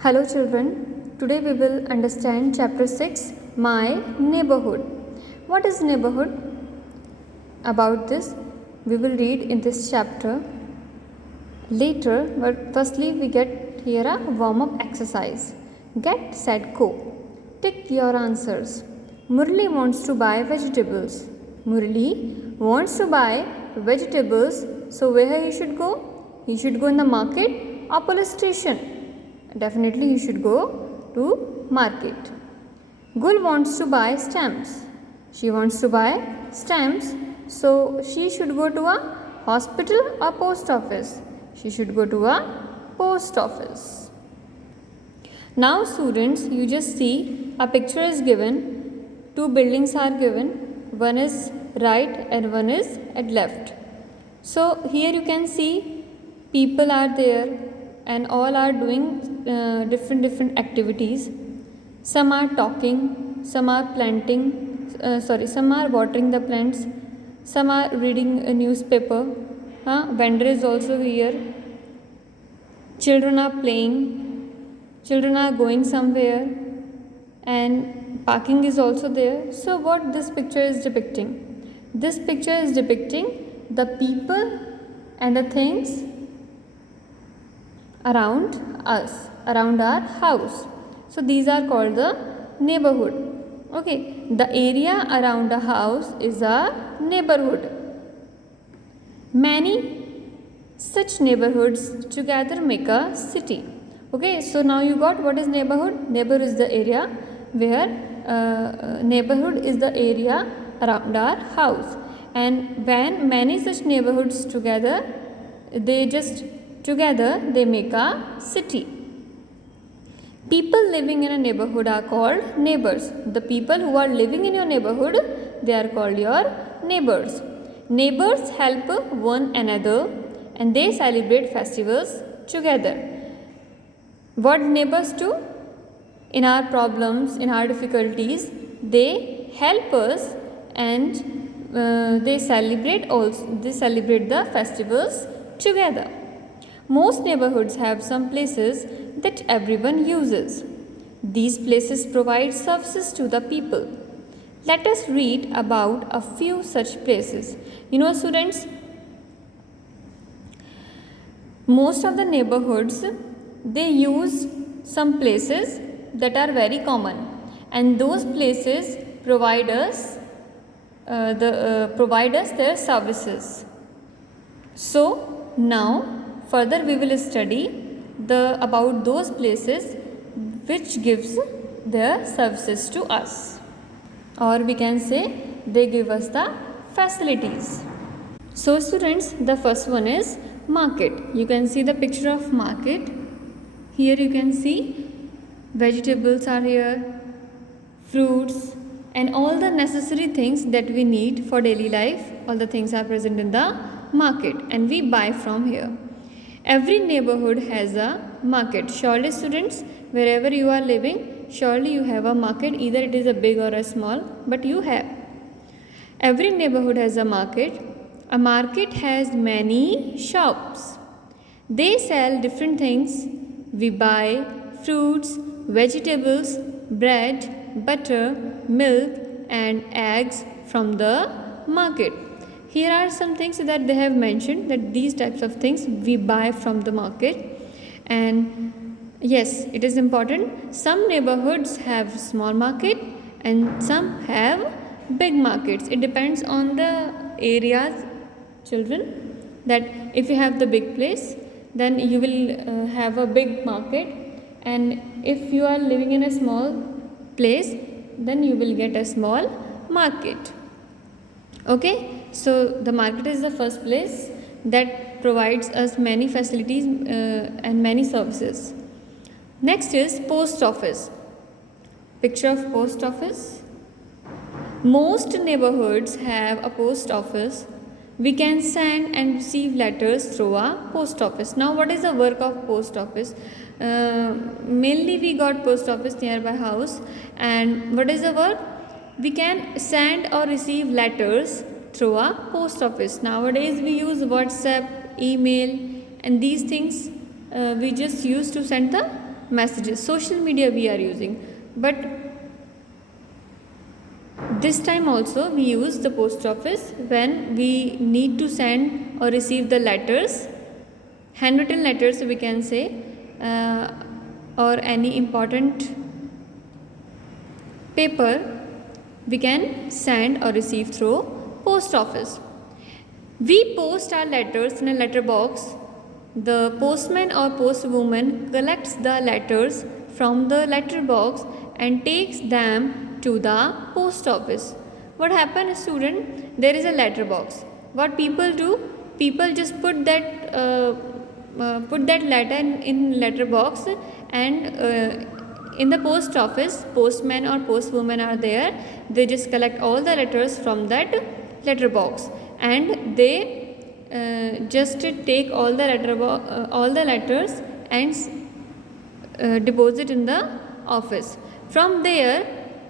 Hello children, today we will understand chapter 6 My Neighborhood. What is neighborhood? About this we will read in this chapter later, but firstly we get here a warm up exercise. Get, set, go. Tick your answers. Murli wants to buy vegetables. Murli wants to buy vegetables, so where he should go? He should go in the market or police station. Definitely you should go to market. Gul wants to buy stamps. She wants to buy stamps, so she should go to a hospital or post office. She should go to a post office. Now students, you just see a picture is given. Two buildings are given. One is right and one is at left. So here you can see people are there and all are doing different activities. Some are talking, some are some are watering the plants, some are reading a newspaper. Vendor is also here. Children are playing, children are going somewhere, and parking is also there. So what this picture is depicting? This picture is depicting the people and the things around us, around our house. So these are called the neighborhood. Okay, the area around a house is a neighborhood. Many such neighborhoods together make a city. Okay, so now you got what is neighborhood? Neighborhood is the area where neighborhood is the area around our house. And when many such neighborhoods together, they make a city. People living in a neighborhood are called neighbors. The people who are living in your neighborhood, they are called your neighbors. Neighbors help one another and they celebrate festivals together. What neighbors do? In our problems, in our difficulties, they help us and they celebrate the festivals together. Most neighborhoods have some places that everyone uses. These places provide services to the people. Let us read about a few such places. You know, students, most of the neighborhoods, they use some places that are very common, and those places provide us their services. So now further we will study about those places which gives their services to us, or we can say they give us the facilities. So students, the first one is market. You can see the picture of market. Here you can see vegetables are here, fruits, and all the necessary things that we need for daily life. All the things are present in the market and we buy from here. Every neighborhood has a market. Surely students, wherever you are living, surely you have a market. Either it is a big or a small, but you have. Every neighborhood has a market. A market has many shops. They sell different things. We buy fruits, vegetables, bread, butter, milk and eggs from the market. Here are some things that they have mentioned, that these types of things we buy from the market. And yes, it is important. Some neighborhoods have small market and some have big markets. It depends on the areas, children, that if you have the big place, then you will have a big market, and if you are living in a small place, then you will get a small market. Okay, so the market is the first place that provides us many facilities and many services. Next is post office. Picture of post office. Most neighborhoods have a post office. We can send and receive letters through a post office. Now what is the work of post office? Mainly we got post office nearby house, and what is the work? We can send or receive letters through a post office. Nowadays we use WhatsApp, email, and these things we just use to send the messages. Social media we are using, but this time also we use the post office when we need to send or receive the letters, handwritten letters we can say, or any important paper we can send or receive through post office. We post our letters in a letter box. The postman or postwoman collects the letters from the letter box and takes them to the post office. What happens, student? There is a letter box. What people do? People just put that letter in letter box, and in the post office, postman or postwoman are there. They just collect all the letters from that letter box, and they just take all the letters and deposit in the office. From there,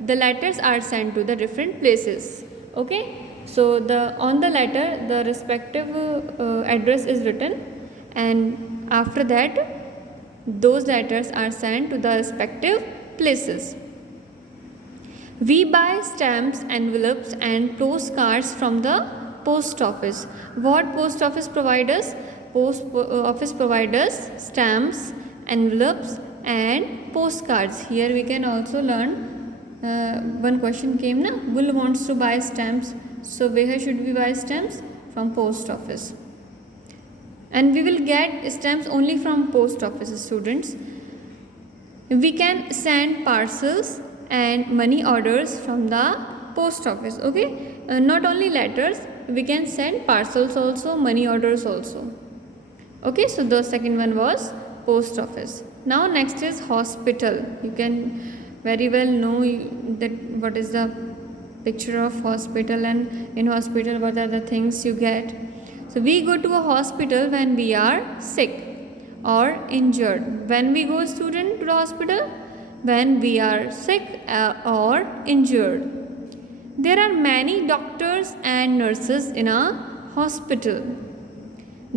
the letters are sent to the different places. Okay, so on the letter the respective address is written, and after that those letters are sent to the respective places. We buy stamps, envelopes and postcards from the post office. What post office provides us? Post office provides us stamps, envelopes and postcards. Here we can also learn, one question came na, Bull wants to buy stamps. So where should we buy stamps? From post office. And we will get stamps only from post office, students. We can send parcels and money orders from the post office. Okay, not only letters, we can send parcels also, money orders also. Okay, so the second one was post office. Now next is hospital. You can very well know that what is the picture of hospital, and in hospital what are the things you get. So we go to a hospital when we are sick or injured. When we go, student, to the hospital? When we are sick or injured. There are many doctors and nurses in a hospital.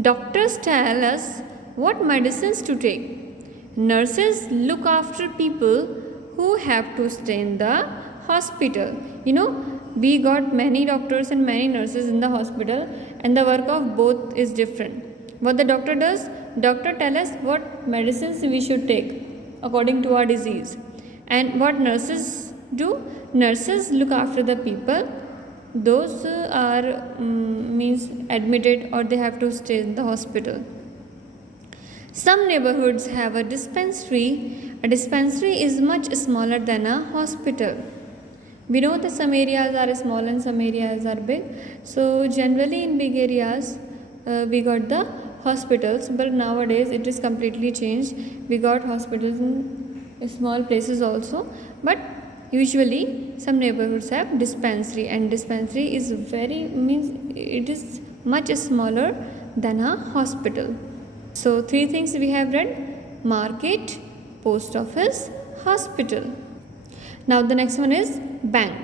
Doctors tell us what medicines to take. Nurses look after people who have to stay in the hospital. You know, we got many doctors and many nurses in the hospital, and the work of both is different. What the doctor does? Doctor tell us what medicines we should take according to our disease. And what nurses do? Nurses look after the people. Those are means admitted or they have to stay in the hospital. Some neighborhoods have a dispensary. A dispensary is much smaller than a hospital. We know that some areas are small and some areas are big. So generally in big areas we got the hospitals, but nowadays it is completely changed. We got hospitals in small places also, but usually some neighborhoods have dispensary, and dispensary is it is much smaller than a hospital. So three things we have read: market, post office, hospital. Now the next one is bank.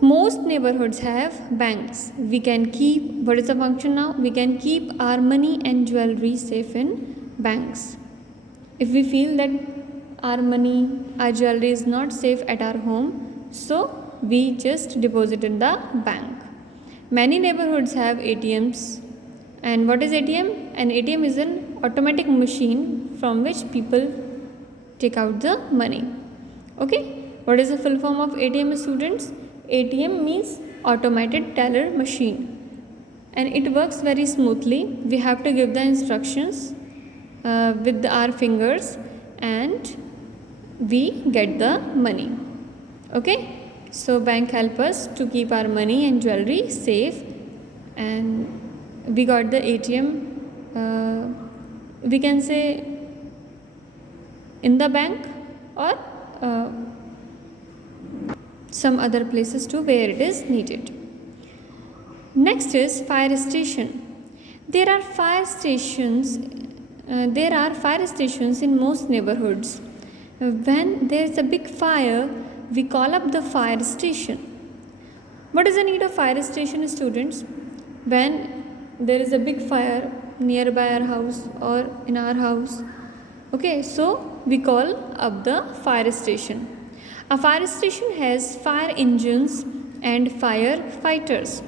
Most neighborhoods have banks. We can keep, what is the function now? We can keep our money and jewelry safe in banks. If we feel that our money, our jewelry is not safe at our home, so we just deposit in the bank. Many neighborhoods have ATMs. And what is ATM? An ATM is an automatic machine from which people take out the money. Okay, what is the full form of ATM, students? ATM means automated teller machine, and it works very smoothly. We have to give the instructions with our fingers and we get the money. Okay, so bank help us to keep our money and jewelry safe, and we got the ATM, we can say in the bank or some other places too where it is needed. Next is fire station. There are fire stations in most neighborhoods. When there is a big fire, we call up the fire station. What is the need of fire station, students? When there is a big fire nearby our house or in our house, Okay, so we call up the fire station. A fire station has fire engines and firefighters.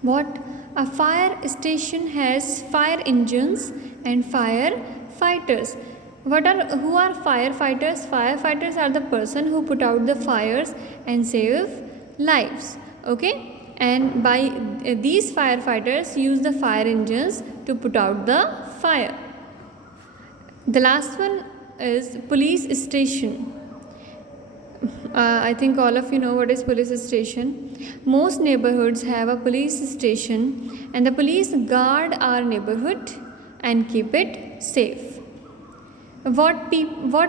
What? A fire station has fire engines and firefighters. Who are firefighters? Firefighters are the person who put out the fires and save lives. Okay? And by these firefighters use the fire engines to put out the fire. The last one is police station. I think all of you know what is police station. Most neighborhoods have a police station, and the police guard our neighborhood and keep it safe. What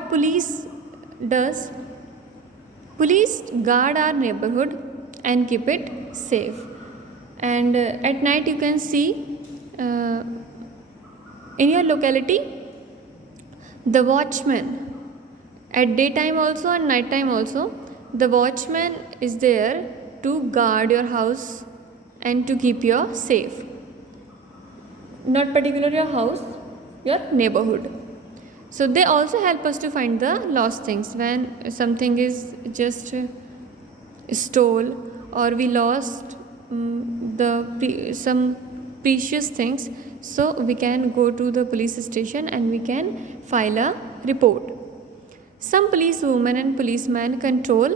police does? Police guard our neighborhood and keep it safe. And at night you can see in your locality the watchman. At daytime also and night time also, the watchman is there to guard your house and to keep you safe. Not particularly your house, your neighborhood. So they also help us to find the lost things when something is just stole or we lost some precious things. So we can go to the police station and we can file a report. Some policewomen and policemen control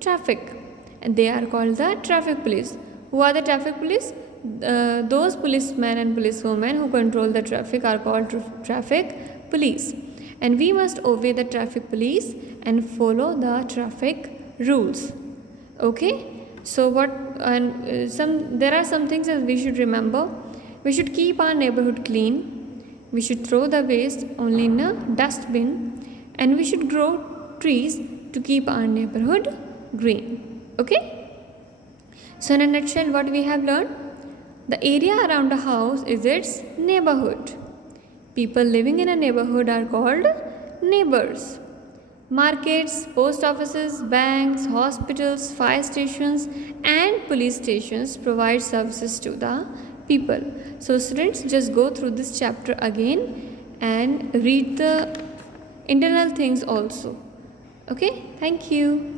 traffic and they are called the traffic police. Who are the traffic police? Those policemen and policewomen who control the traffic are called traffic police. And we must obey the traffic police and follow the traffic rules. Okay? So there are some things that we should remember. We should keep our neighborhood clean. We should throw the waste only in a dustbin. And we should grow trees to keep our neighborhood green. Okay? So in a nutshell, what we have learned? The area around a house is its neighborhood. People living in a neighborhood are called neighbors. Markets, post offices, banks, hospitals, fire stations and police stations provide services to the people. So students, just go through this chapter again and read the internal things also. Okay, thank you.